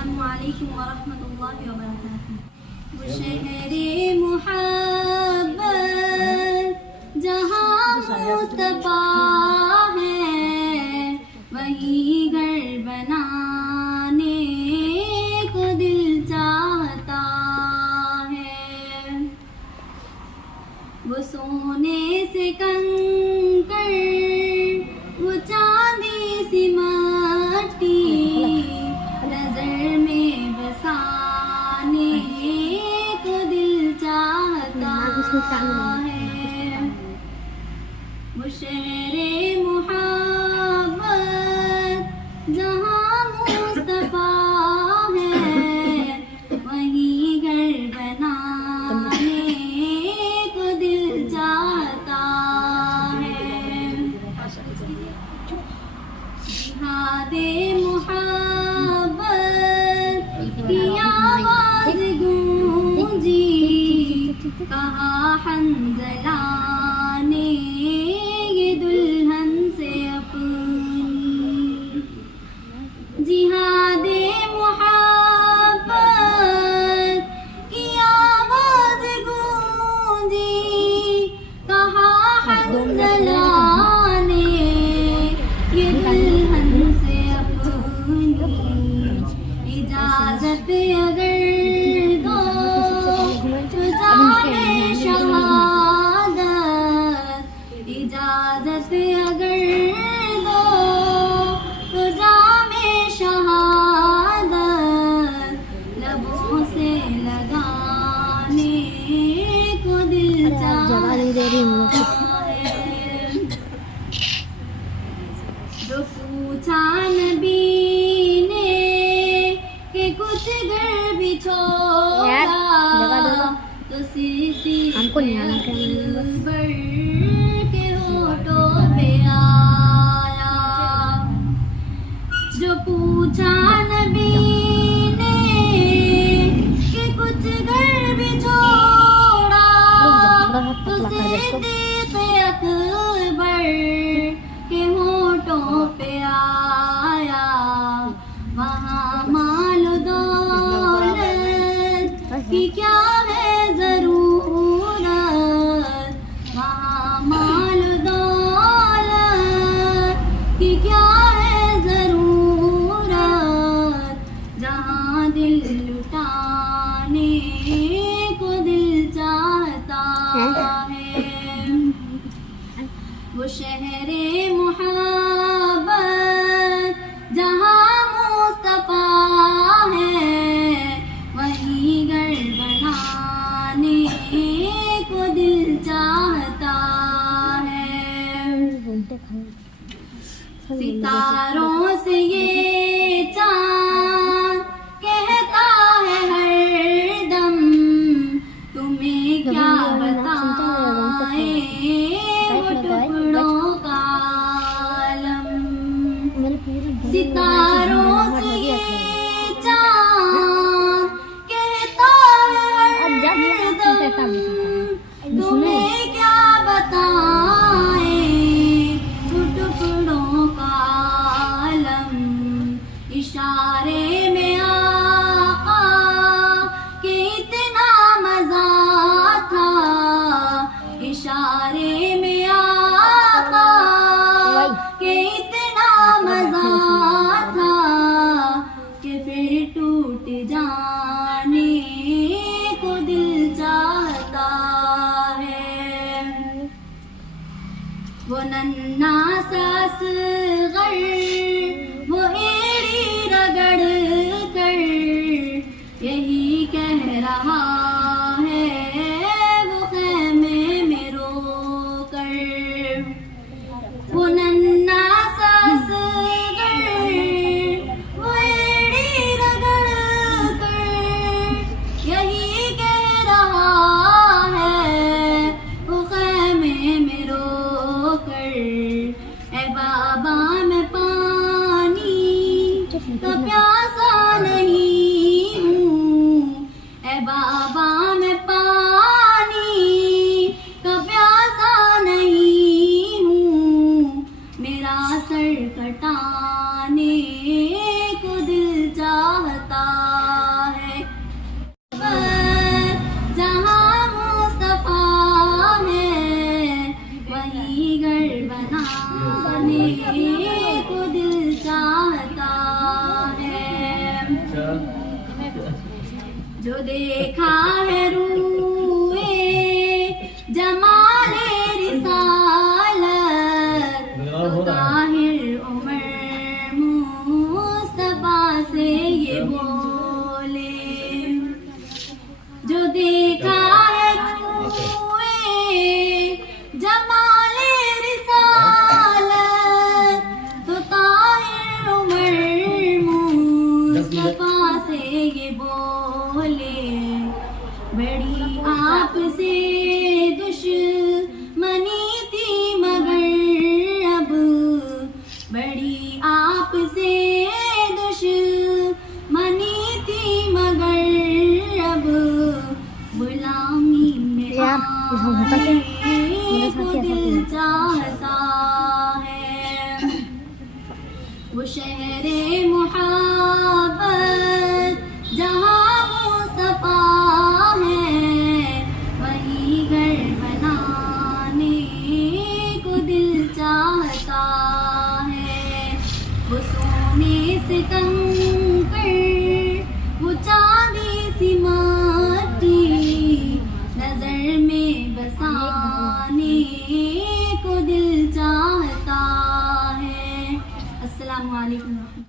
अस्सलामुअलैकुम वरहमतुल्लाहि वबरकातुहू। वो शहरे मुहब्बत जहाँ मुस्तफ़ा है, वहीं घर बनाने को दिल चाहता है। वो सोने से कंकर, वो चांदी सी मट्टी, नजर में बसाने को दिल चाहता है। वो शहरे मुहब्बत जहाँ मुस्तफ़ा है, वहीं घर बनाने को दिल चाहता है। जिहादे मुहब्बत की आवाज़ गूंजी, कहा हंज़ला ने ये दुल्हन से अपनी। जिहादे मुहब्बत की आवाज़ गूंजी, कहा हंज़ला ने ये दुल्हन से अपनी। इजाज़त अगर दो तो जाने शहादत, इजाज़त अगर दो तो जाने शहादत, लबों से लगाने को दिल चाहता है। जो पूछा नबी ने कि कुछ घर भी छोड़ा, तो सिद्दीक़ अकबर के होठों पे आया। जो पूछा नबी ने कि कुछ घर भी छोड़ा, तो सिद्दीक़ अकबर के होठों पे आया। वहाँ माल दौलत की क्या है ज़रूरत, वहाँ माल दौलत की क्या है ज़रूरत, जहाँ दिल लुटाने को दिल चाहता है। वो शहरे मुहब्बत जहाँ मुस्तफ़ा है, वहीं घर बनाने को दिल चाहता है। सितारों से ये चाँद कहता है हरदम, तुम्हें क्या बताएं वो टुकड़ों का आलम। सितारों से ये चाँद कहता है हरदम, तुम्हें क्या बताएं वो टुकड़ों का आलम। इशारे में आका के इतना मजा था, इशारे में आका के इतना मजा था, कि फिर टूट जाने को दिल चाहता है। वो नन्हा सा असग़र, वो एड़ी रगड़ कर यही कह रहा है, वो ख़ैमे में रो कर। वो नन्हा सा असग़र, वो एड़ी रगड़ कर यही कह रहा है, वो ख़ैमे में रो कर। ए बाबा मैं पानी का प्यासा नहीं हूँ, ए बाबा जो देखा है रूए जमाले रिसालत तो ताहिर उमर मुस्तफा से ये बोले। जो देखा है रूए जमाले रिसालत तो ताहिर उमर मुस्तफा से ये बोले। बड़ी आपसे दुश्मनी थी मगर अब बड़ी आपसे दुश्मनी थी मगर अब गुलामी में आने को दिल चाहता है। वो शहरे मुहब्बत जहाँ मुस्तफा है वहीं घर बनाने को दिल चाहता है। वो सोने से कंकड़ वो चांदी सी माटी नजर में बसाने को दिल चाहता है। अस्सलामु अलैकुम।